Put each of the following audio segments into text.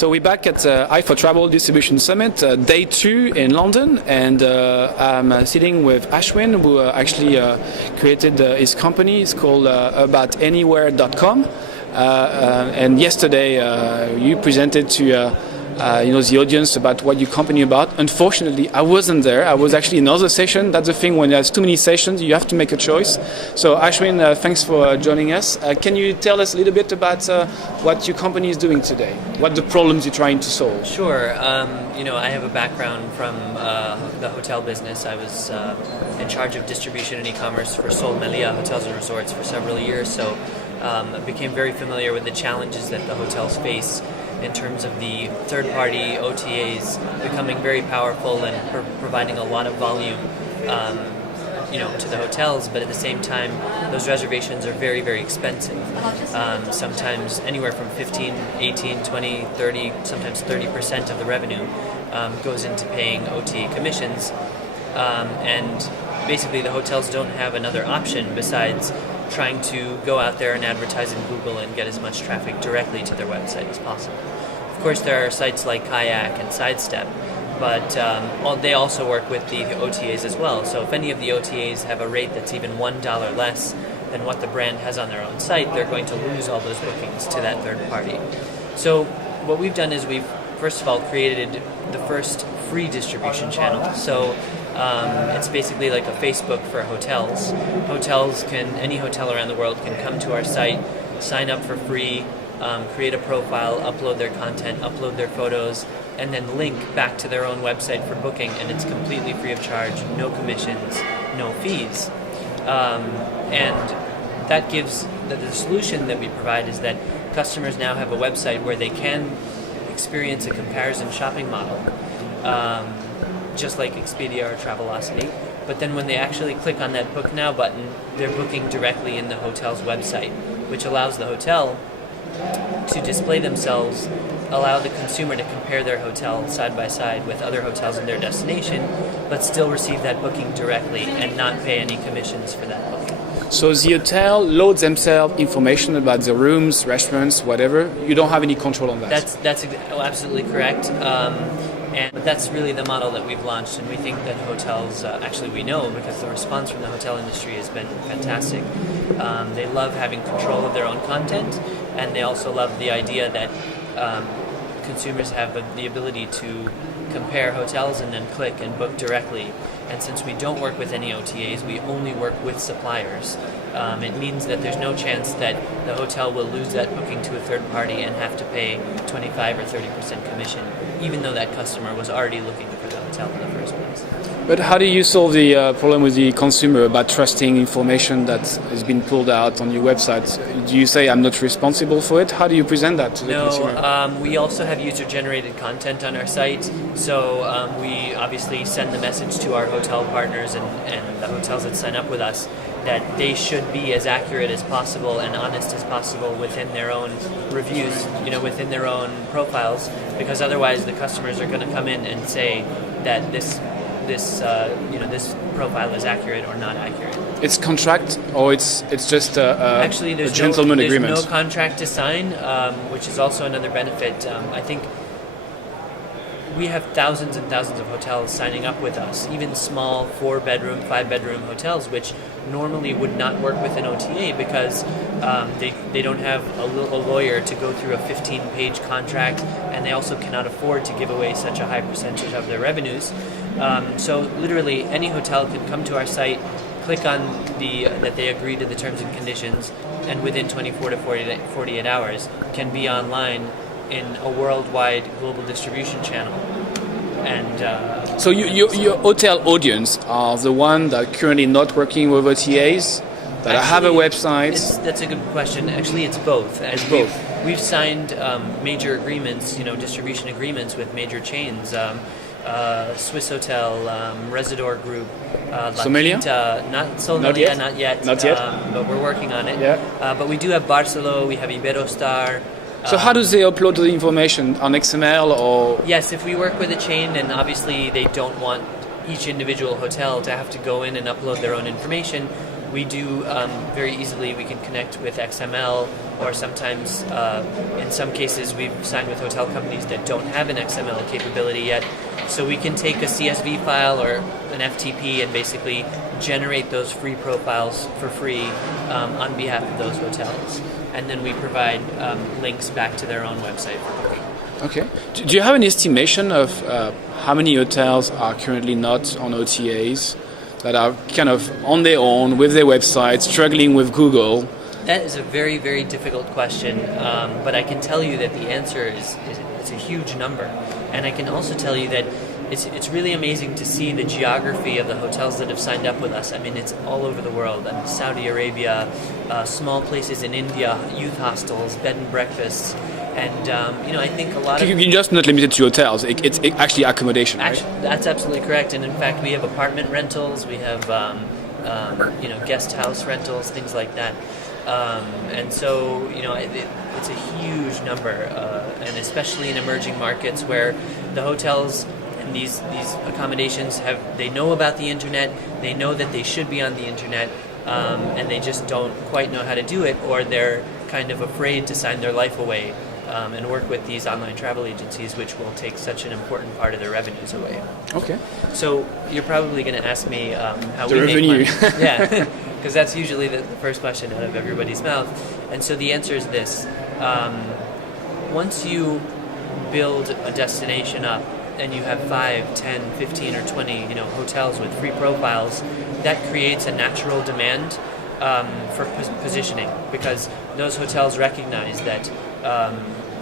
So we're back at IFA Travel Distribution Summit, day 2 in London, and I'm sitting with Ashwin, who actually created his company. It's called aboutanywhere.com. And yesterday you presented to the audience about what your company about. Unfortunately, I wasn't there. I was actually in another session. That's the thing, when there's too many sessions, you have to make a choice. So Ashwin, thanks for joining us. Can you tell us a little bit about what your company is doing today? What the problems you're trying to solve? Sure. I have a background from the hotel business. I was in charge of distribution and e-commerce for Sol Melia Hotels and Resorts for several years. So I became very familiar with the challenges that the hotels face in terms of the third-party OTAs becoming very powerful and providing a lot of volume, to the hotels. But at the same time, those reservations are very, very expensive. Sometimes anywhere from 15, 18, 20, 30, sometimes 30% of the revenue goes into paying OTA commissions. And basically, the hotels don't have another option besides trying to go out there and advertise in Google and get as much traffic directly to their website as possible. Of course, there are sites like Kayak and Sidestep, but they also work with the OTAs as well. So if any of the OTAs have a rate that's even $1 less than what the brand has on their own site, they're going to lose all those bookings to that third party. So what we've done is we've, first of all, created the first free distribution channel. So it's basically like a Facebook for hotels. Any hotel around the world can come to our site, sign up for free, create a profile, upload their content, upload their photos, and then link back to their own website for booking, and it's completely free of charge, no commissions, no fees. And that gives, the solution that we provide is that customers now have a website where they can experience a comparison shopping model, just like Expedia or Travelocity. But then when they actually click on that Book Now button, they're booking directly in the hotel's website, which allows the hotel to display themselves, allow the consumer to compare their hotel side by side with other hotels in their destination, but still receive that booking directly and not pay any commissions for that booking. So the hotel loads themselves information about the rooms, restaurants, whatever. You don't have any control on that. That's absolutely correct. And that's really the model that we've launched, and we think that hotels, actually we know because the response from the hotel industry has been fantastic. They love having control of their own content, and they also love the idea that consumers have the ability to compare hotels and then click and book directly. And since we don't work with any OTAs, we only work with suppliers. It means that there's no chance that the hotel will lose that booking to a third party and have to pay 25 or 30% commission, even though that customer was already looking for the hotel in the first place. But how do you solve the problem with the consumer about trusting information that has been pulled out on your website? Do you say, I'm not responsible for it? How do you present that to the consumer? No, we also have user-generated content on our site. So we obviously send the message to our hotel partners and the hotels that sign up with us that they should be as accurate as possible and honest as possible within their own reviews, within their own profiles, because otherwise the customers are going to come in and say that this profile is accurate or not accurate. It's contract, or it's just actually a gentleman agreement? There's no contract to sign, which is also another benefit. I think we have thousands and thousands of hotels signing up with us, even small 4-bedroom, 5-bedroom hotels, which normally would not work with an OTA because they don't have a lawyer to go through a 15-page contract, and they also cannot afford to give away such a high percentage of their revenues. So literally any hotel can come to our site, click on that they agree to the terms and conditions, and within 24 to 48 hours can be online in a worldwide global distribution channel. And so your hotel audience are the one that currently not working with OTAs, that have a website? That's a good question. Actually, it's both. It's both. We've signed major agreements, distribution agreements with major chains. Swiss Hotel, Residor Group, Somalia? Not Sol Melia, not yet. But we're working on it. Yeah. But we do have Barceló, we have Iberostar. So how do they upload the information on XML or? Yes, if we work with a chain, then obviously they don't want each individual hotel to have to go in and upload their own information. we do very easily, we can connect with XML, or sometimes in some cases we've signed with hotel companies that don't have an XML capability yet. So we can take a CSV file or an FTP and basically generate those free profiles for free on behalf of those hotels. And then we provide links back to their own website for booking. Okay. Do you have an estimation of how many hotels are currently not on OTAs, that are kind of on their own with their website, struggling with Google? That is a very, very difficult question, but I can tell you that the answer is it's a huge number. And I can also tell you that it's really amazing to see the geography of the hotels that have signed up with us. I mean, it's all over the world. I mean, Saudi Arabia, small places in India, youth hostels, bed and breakfasts. And, I think a lot of... You're just not limited to hotels. It's actually accommodation, right? Actually, that's absolutely correct. And in fact, we have apartment rentals. We have, guest house rentals, things like that. And so, it's a huge number, and especially in emerging markets where the hotels and these accommodations they know about the internet, they know that they should be on the internet, and they just don't quite know how to do it, or they're kind of afraid to sign their life away and work with these online travel agencies, which will take such an important part of their revenues away. Okay. So you're probably going to ask me how the we revenue. make money. Yeah, because that's usually the first question out of everybody's mouth. And so the answer is this. Once you build a destination up and you have 5, 10, 15, or 20 hotels with free profiles, that creates a natural demand for positioning, because those hotels recognize that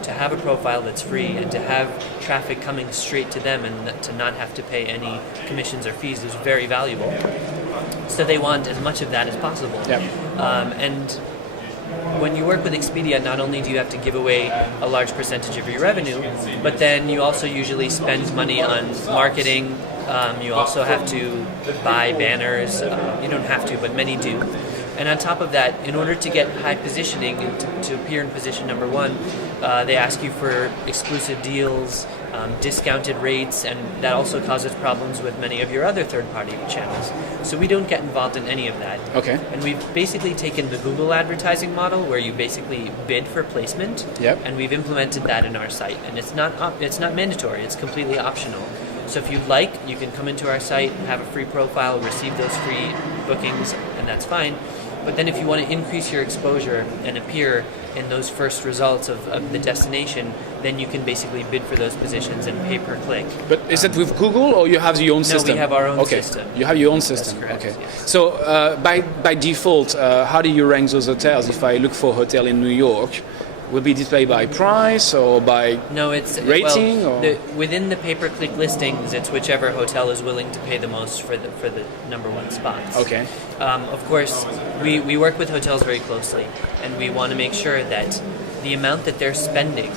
to have a profile that's free and to have traffic coming straight to them and to not have to pay any commissions or fees is very valuable. So they want as much of that as possible. Yeah. And when you work with Expedia, not only do you have to give away a large percentage of your revenue, but then you also usually spend money on marketing. You also have to buy banners. You don't have to, but many do. And on top of that, in order to get high positioning and to appear in position number 1, they ask you for exclusive deals, discounted rates, and that also causes problems with many of your other third-party channels. So we don't get involved in any of that. Okay. And we've basically taken the Google advertising model, where you basically bid for placement, Yep. and we've implemented that in our site. And it's not mandatory; it's completely optional. So if you'd like, you can come into our site, have a free profile, receive those free bookings, and that's fine. But then if you want to increase your exposure and appear in those first results of the destination, then you can basically bid for those positions and pay per click. But is it with Google, or you have your own system? No, we have our own okay. system. You have your own system. That's correct, okay. yes. So by default, how do you rank those hotels? If I look for a hotel in New York, will it be displayed by price or by rating? Within the pay-per-click listings, it's whichever hotel is willing to pay the most for the number 1 spots. Okay. Of course, we work with hotels very closely, and we want to make sure that the amount that they're spending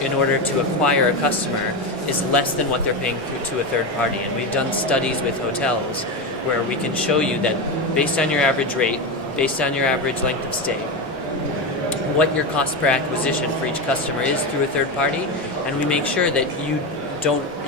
in order to acquire a customer is less than what they're paying to a third party. And we've done studies with hotels where we can show you that based on your average rate, based on your average length of stay, what your cost per acquisition for each customer is through a third party, and we make sure that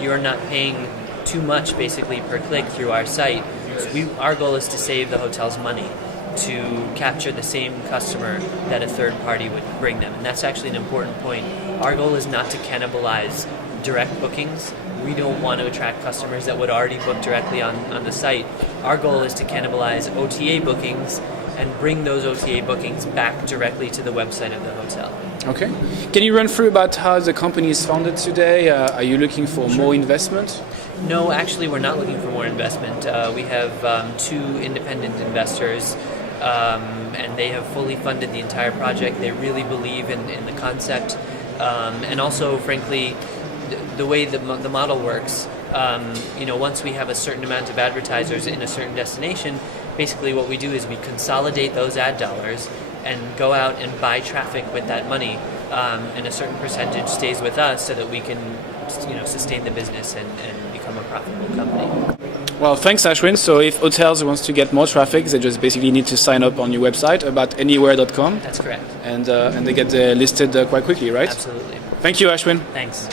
you're not paying too much basically per click through our site. So our goal is to save the hotels money to capture the same customer that a third party would bring them, and that's actually an important point. Our goal is not to cannibalize direct bookings. We don't want to attract customers that would already book directly on the site. Our goal is to cannibalize OTA bookings and bring those OTA bookings back directly to the website of the hotel. Okay. Can you run through about how the company is founded today? Are you looking for more investment? No, actually, we're not looking for more investment. We have 2 independent investors, and they have fully funded the entire project. They really believe in the concept, and also, frankly, the way the model works. Once we have a certain amount of advertisers in a certain destination, basically what we do is we consolidate those ad dollars and go out and buy traffic with that money, and a certain percentage stays with us so that we can sustain the business and become a profitable company. Well, thanks, Ashwin. So if hotels wants to get more traffic, they just basically need to sign up on your website, aboutanywhere.com. That's correct. And they get listed quite quickly, right? Absolutely. Thank you, Ashwin. Thanks.